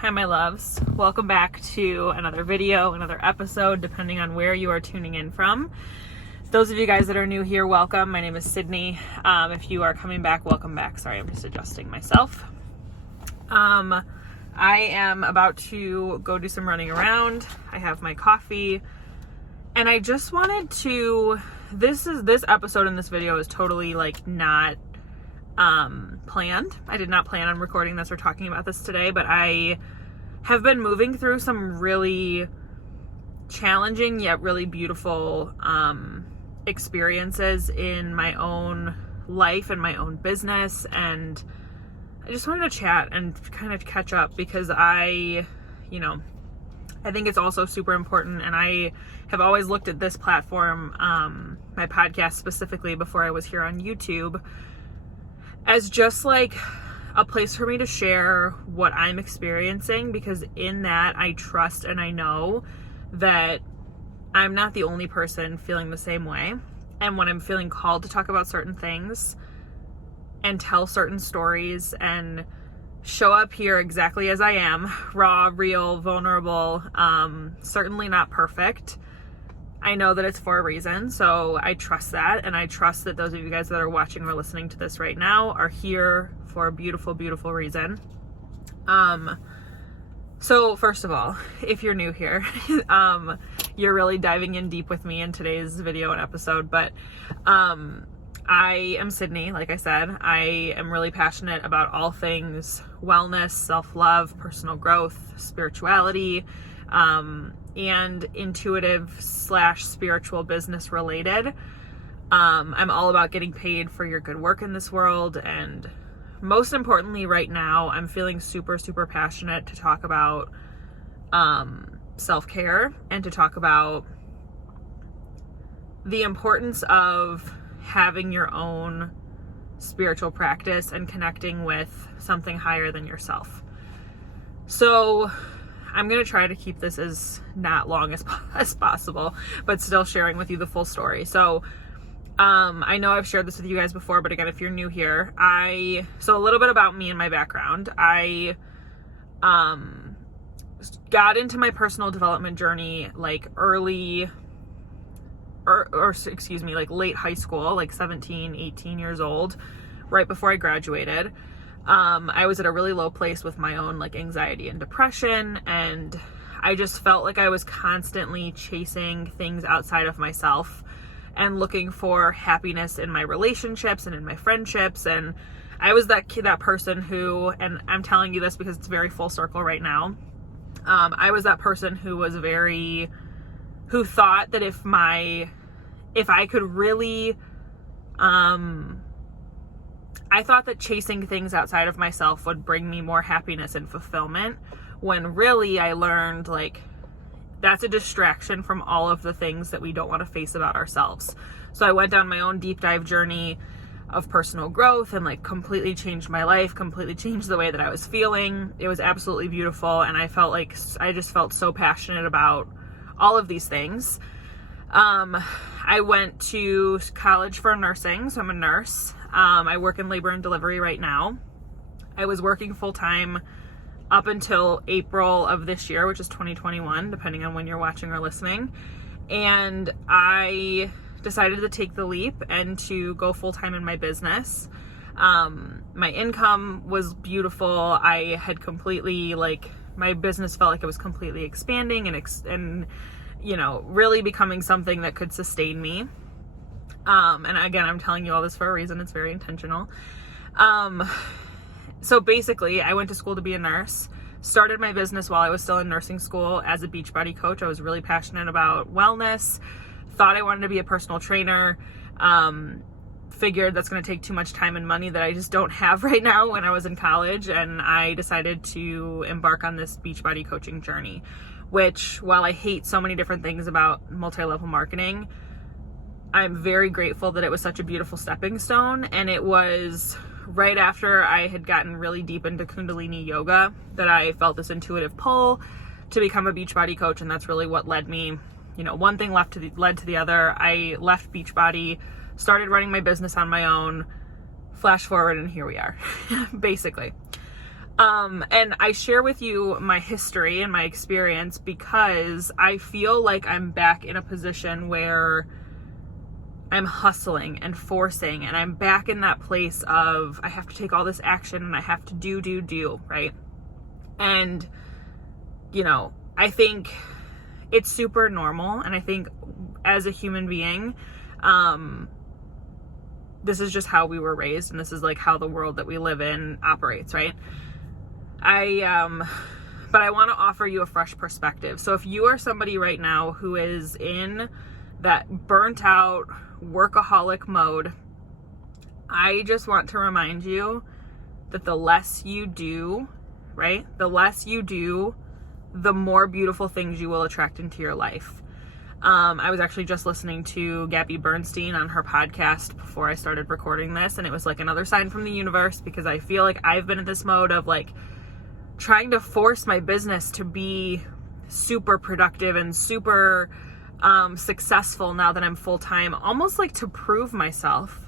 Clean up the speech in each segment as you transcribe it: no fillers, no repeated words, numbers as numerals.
Hi, my loves. Welcome back to another video, another episode, depending on where you are tuning in from. Those of you guys that are new here, welcome. My name is Sydney. If you are coming back, welcome back. Sorry, I'm just adjusting myself. I am about to go do some running around. I have my coffee, and I just wanted to, this episode in this video is totally not planned. I did not plan on recording this or talking about this today, but I have been moving through some really challenging yet really beautiful experiences in my own life and my own business, and I just wanted to chat and kind of catch up because I think it's also super important, and I have always looked at this platform, my podcast specifically before I was here on YouTube, as just a place for me to share what I'm experiencing, because in that I trust and I know that I'm not the only person feeling the same way. And when I'm feeling called to talk about certain things and tell certain stories and show up here exactly as I am, raw, real, vulnerable, certainly not perfect, I know that it's for a reason. So I trust that, and I trust that those of you guys that are watching or listening to this right now are here for a beautiful, beautiful reason. So first of all, if you're new here, you're really diving in deep with me in today's video and episode, but I am Sydney. Like I said, I am really passionate about all things wellness, self-love, personal growth, spirituality, and intuitive/spiritual business related. I'm all about getting paid for your good work in this world, and most importantly right now, I'm feeling super, super passionate to talk about self-care and to talk about the importance of having your own spiritual practice and connecting with something higher than yourself. So I'm going to try to keep this as not long as possible, but still sharing with you the full story. So I know I've shared this with you guys before, but again, if you're new here, so a little bit about me and my background. I got into my personal development journey late high school, 17, 18 years old, right before I graduated. I was at a really low place with my own anxiety and depression, and I just felt like I was constantly chasing things outside of myself and looking for happiness in my relationships and in my friendships. And I was that person who, and I'm telling you this because it's very full circle right now, I was that person who thought that if I could really, I thought that chasing things outside of myself would bring me more happiness and fulfillment, when really I learned that's a distraction from all of the things that we don't want to face about ourselves. So I went down my own deep dive journey of personal growth and completely changed my life, completely changed the way that I was feeling. It was absolutely beautiful, and I just felt so passionate about all of these things. I went to college for nursing, so I'm a nurse. I work in labor and delivery right now. I was working full-time up until April of this year, which is 2021, depending on when you're watching or listening. And I decided to take the leap and to go full-time in my business. My income was beautiful. I had completely, my business felt like it was completely expanding and really becoming something that could sustain me. And again, I'm telling you all this for a reason. It's very intentional. So basically, I went to school to be a nurse, started my business while I was still in nursing school as a Beachbody coach. I was really passionate about wellness, thought I wanted to be a personal trainer, figured that's going to take too much time and money that I just don't have right now when I was in college, and I decided to embark on this Beachbody coaching journey, which, while I hate so many different things about multi-level marketing, I'm very grateful that it was such a beautiful stepping stone. And it was right after I had gotten really deep into Kundalini yoga that I felt this intuitive pull to become a Beachbody coach, and that's really what led me, one thing led to the other. I left Beachbody, started running my business on my own, flash forward, and here we are, basically. And I share with you my history and my experience because I feel like I'm back in a position where I'm hustling and forcing, and I'm back in that place of I have to take all this action and I have to do, right? And, I think it's super normal. And I think as a human being, this is just how we were raised, and this is like how the world that we live in operates, right? But I want to offer you a fresh perspective. So if you are somebody right now who is in that burnt out workaholic mode, I just want to remind you that the less you do, right? The less you do, the more beautiful things you will attract into your life. I was actually just listening to Gabby Bernstein on her podcast before I started recording this, and it was like another sign from the universe, because I feel like I've been in this mode of like trying to force my business to be super productive and super successful now that I'm full-time, almost like to prove myself.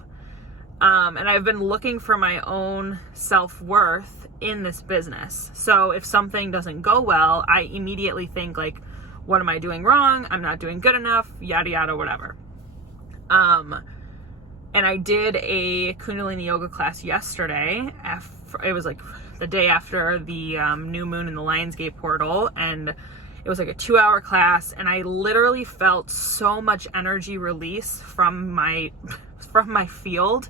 And I've been looking for my own self-worth in this business. So if something doesn't go well, I immediately think like, what am I doing wrong? I'm not doing good enough, yada, yada, whatever. And I did a Kundalini yoga class yesterday. It was like the day after the new moon in the Lionsgate portal, and it was like a 2-hour class, and I literally felt so much energy release from my field,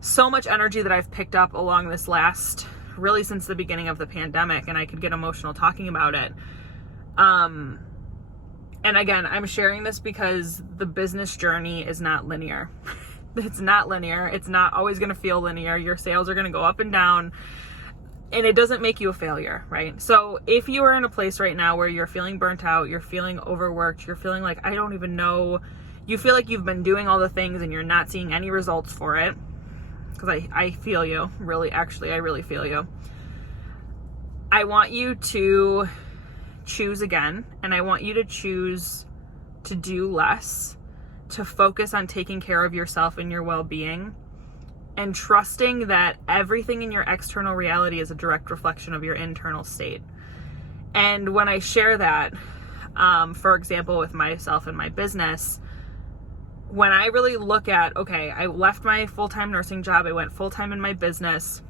so much energy that I've picked up along this last, really since the beginning of the pandemic, and I could get emotional talking about it. And again, I'm sharing this because the business journey is not linear. It's not linear. It's not always going to feel linear. Your sales are going to go up and down. And it doesn't make you a failure, right? So if you are in a place right now where you're feeling burnt out, you're feeling overworked, you're feeling like, I don't even know, you feel like you've been doing all the things and you're not seeing any results for it, because I feel you, really, actually, I really feel you. I want you to choose again, and I want you to choose to do less, to focus on taking care of yourself and your well-being, and trusting that everything in your external reality is a direct reflection of your internal state. And when I share that, for example, with myself and my business, when I really look at, okay, I left my full-time nursing job, I went full-time in my business,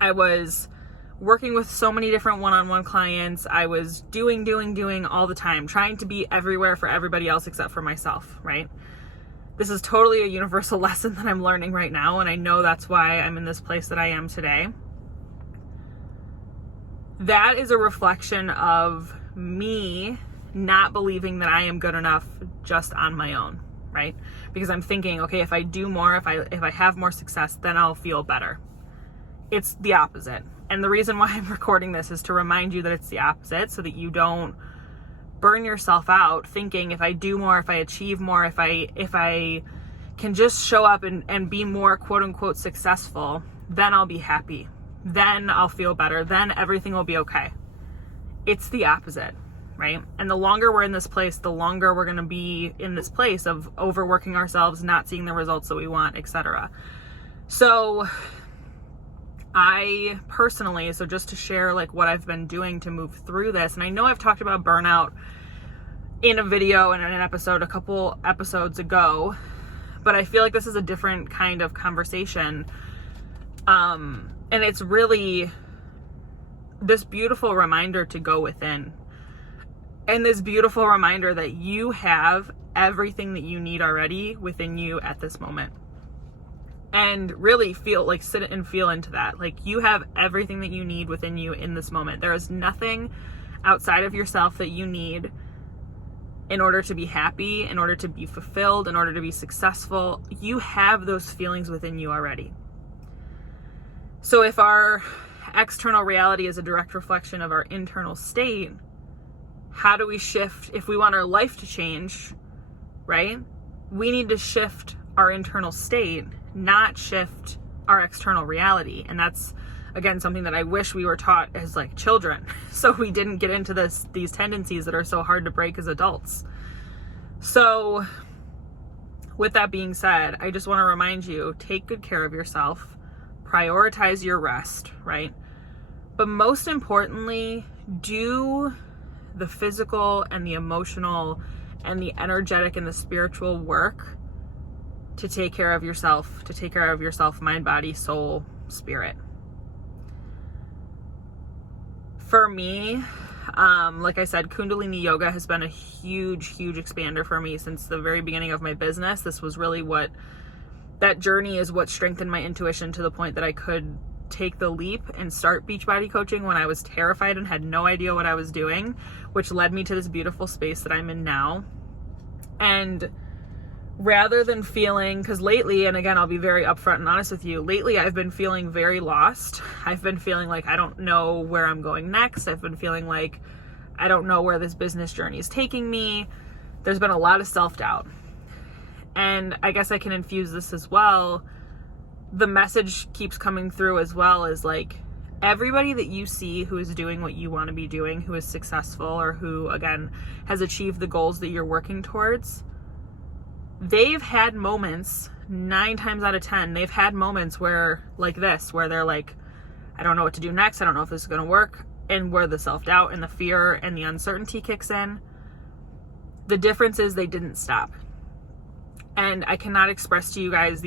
I was working with so many different one-on-one clients, I was doing all the time, trying to be everywhere for everybody else except for myself, right? This is totally a universal lesson that I'm learning right now, and I know that's why I'm in this place that I am today. That is a reflection of me not believing that I am good enough just on my own, right? Because I'm thinking, okay, if I do more, if I have more success, then I'll feel better. It's the opposite. And the reason why I'm recording this is to remind you that it's the opposite, so that you don't burn yourself out thinking if I do more, if I achieve more, if I can just show up and be more quote unquote successful, then I'll be happy. Then I'll feel better. Then everything will be okay. It's the opposite, right? And the longer we're in this place, the longer we're going to be in this place of overworking ourselves, not seeing the results that we want, etc. So I personally, so just to share like what I've been doing to move through this, and I know I've talked about burnout in a video and in an episode a couple episodes ago, but I feel like this is a different kind of conversation. And it's really this beautiful reminder to go within, and this beautiful reminder that you have everything that you need already within you at this moment. And really sit and feel into that. Like, you have everything that you need within you in this moment. There is nothing outside of yourself that you need in order to be happy, in order to be fulfilled, in order to be successful. You have those feelings within you already. So if our external reality is a direct reflection of our internal state, how do we shift? If we want our life to change, right? We need to shift our internal state, not shift our external reality. And that's, again, something that I wish we were taught as like children, so we didn't get into these tendencies that are so hard to break as adults. So with that being said, I just want to remind you, take good care of yourself, prioritize your rest, right? But most importantly, do the physical and the emotional and the energetic and the spiritual work to take care of yourself, mind, body, soul, spirit. For me, like I said, Kundalini Yoga has been a huge expander for me since the very beginning of my business. This was really that journey is what strengthened my intuition to the point that I could take the leap and start Beachbody coaching when I was terrified and had no idea what I was doing, which led me to this beautiful space that I'm in now. And rather than feeling, because lately, and again, I'll be very upfront and honest with you, lately I've been feeling very lost. I've been feeling like I don't know where I'm going next. I've been feeling like I don't know where this business journey is taking me. There's been a lot of self-doubt. And I guess I can infuse this as well. The message keeps coming through as well as like everybody that you see who is doing what you want to be doing, who is successful or who, again, has achieved the goals that you're working towards, they've had moments, 9 times out of 10, they've had moments where, like this, where they're like, I don't know what to do next. I don't know if this is going to work. And where the self-doubt and the fear and the uncertainty kicks in. The difference is they didn't stop. And I cannot express to you guys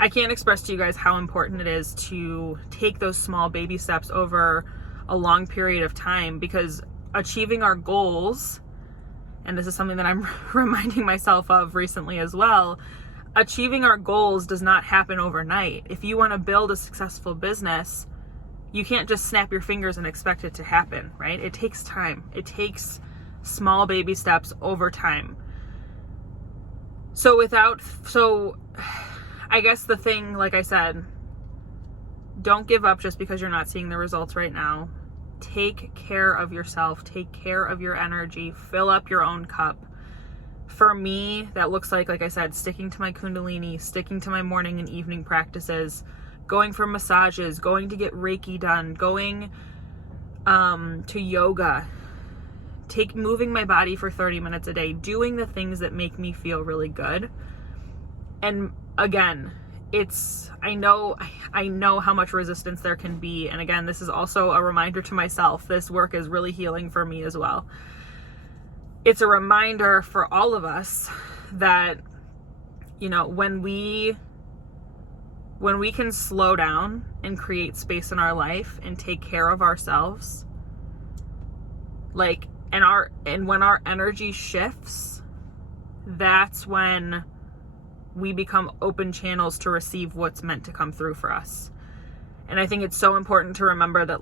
I can't express to you guys how important it is to take those small baby steps over a long period of time, because achieving our goals, and this is something that I'm reminding myself of recently as well, achieving our goals does not happen overnight. If you want to build a successful business, you can't just snap your fingers and expect it to happen, right? It takes time. It takes small baby steps over time. So I guess the thing, like I said, don't give up just because you're not seeing the results right now. Take care of yourself. Take care of your energy. Fill up your own cup. For me, that looks like I said, sticking to my Kundalini, sticking to my morning and evening practices, going for massages, going to get Reiki done, going to yoga, moving my body for 30 minutes a day, doing the things that make me feel really good. And again, I know how much resistance there can be. And again, this is also a reminder to myself. This work is really healing for me as well. It's a reminder for all of us that, when we can slow down and create space in our life and take care of ourselves, and when our energy shifts, that's when we become open channels to receive what's meant to come through for us. And I think it's so important to remember that,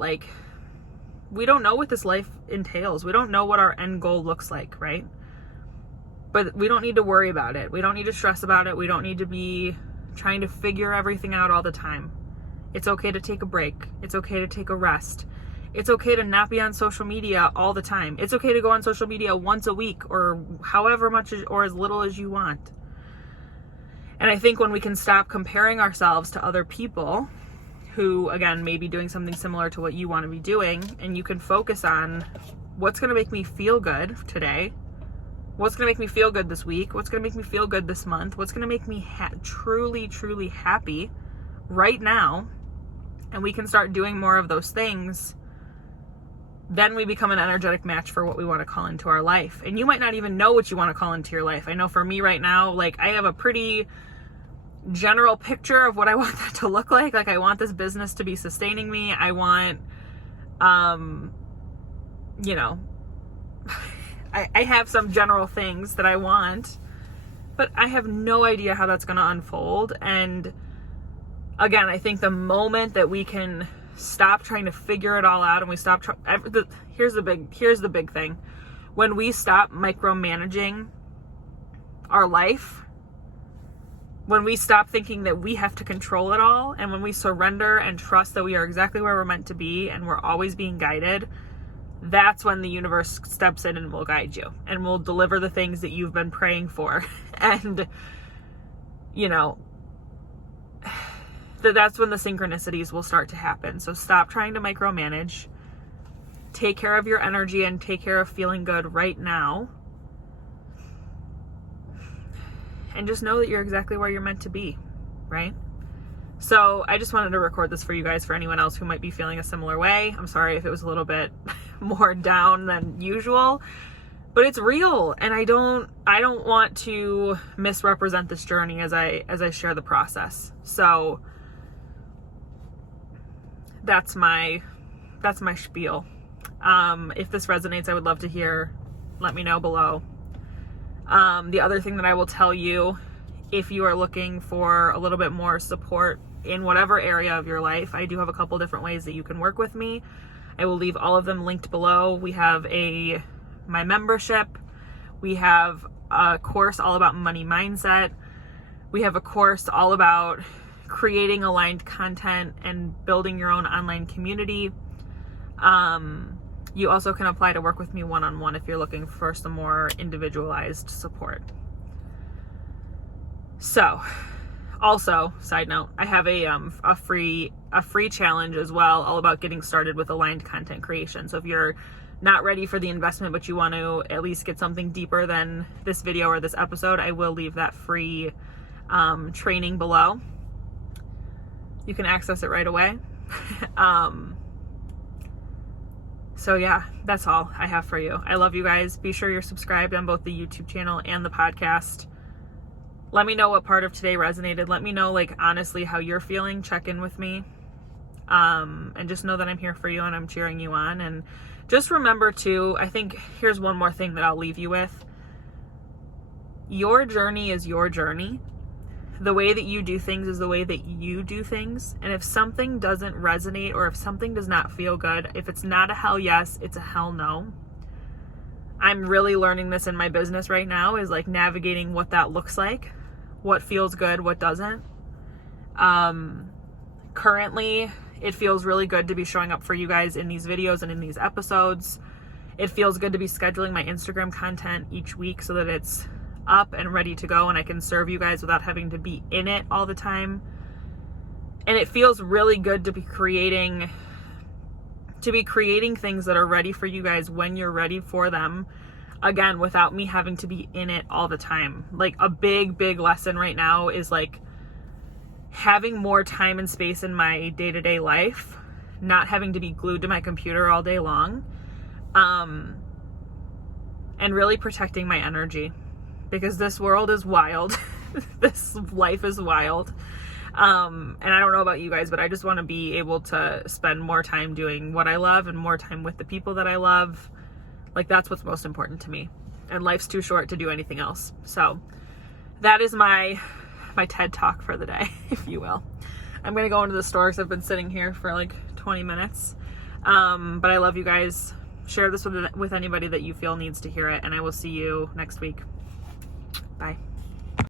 we don't know what this life entails. We don't know what our end goal looks like, right? But we don't need to worry about it. We don't need to stress about it. We don't need to be trying to figure everything out all the time. It's okay to take a break. It's okay to take a rest. It's okay to not be on social media all the time. It's okay to go on social media once a week or however much or as little as you want. And I think when we can stop comparing ourselves to other people who, again, may be doing something similar to what you want to be doing, and you can focus on what's going to make me feel good today, what's going to make me feel good this week, what's going to make me feel good this month, what's going to make me truly happy right now, and we can start doing more of those things, then we become an energetic match for what we want to call into our life. And you might not even know what you want to call into your life. I know for me right now, I have a pretty general picture of what I want that to look like. I want this business to be sustaining me. I want, I have some general things that I want, but I have no idea how that's going to unfold. And again, I think the moment that we can stop trying to figure it all out and we stop here's the big thing. When we stop micromanaging our life, when we stop thinking that we have to control it all, and when we surrender and trust that we are exactly where we're meant to be and we're always being guided, that's when the universe steps in and will guide you and will deliver the things that you've been praying for. And that's when the synchronicities will start to happen. So stop trying to micromanage. Take care of your energy and take care of feeling good right now. And just know that you're exactly where you're meant to be, right? So I just wanted to record this for you guys, for anyone else who might be feeling a similar way. I'm sorry if it was a little bit more down than usual, but it's real, and I don't want to misrepresent this journey as I share the process. So that's my spiel. If this resonates, I would love to hear. Let me know below. The other thing that I will tell you, if you are looking for a little bit more support in whatever area of your life, I do have a couple different ways that you can work with me. I will leave all of them linked below. We have my membership. We have a course all about money mindset. We have a course all about creating aligned content and building your own online community. You also can apply to work with me one-on-one if you're looking for some more individualized support. So, also, side note, I have a free challenge as well, all about getting started with aligned content creation. So if you're not ready for the investment, but you want to at least get something deeper than this video or this episode, I will leave that free training below. You can access it right away. So yeah, that's all I have for you. I love you guys. Be sure you're subscribed on both the YouTube channel and the podcast. Let me know what part of today resonated. Let me know, like, honestly, how you're feeling. Check in with me. And just know that I'm here for you and I'm cheering you on. And just remember too, I think here's one more thing that I'll leave you with. Your journey is your journey. The way that you do things is the way that you do things. And if something doesn't resonate, or if something does not feel good, if it's not a hell yes, it's a hell no. I'm really learning this in my business right now, is like navigating what that looks like, what feels good, what doesn't. Currently, it feels really good to be showing up for you guys in these videos and in these episodes. It feels good to be scheduling my Instagram content each week so that it's up and ready to go and I can serve you guys without having to be in it all the time. And it feels really good to be creating things that are ready for you guys when you're ready for them, again, without me having to be in it all the time. Like, a big lesson right now is like having more time and space in my day-to-day life, not having to be glued to my computer all day long, and really protecting my energy, because this world is wild. This life is wild. And I don't know about you guys, but I just want to be able to spend more time doing what I love and more time with the people that I love. Like, that's what's most important to me. And life's too short to do anything else. So that is my TED talk for the day, if you will. I'm going to go into the store because I've been sitting here for like 20 minutes. But I love you guys. Share this with anybody that you feel needs to hear it. And I will see you next week. Bye.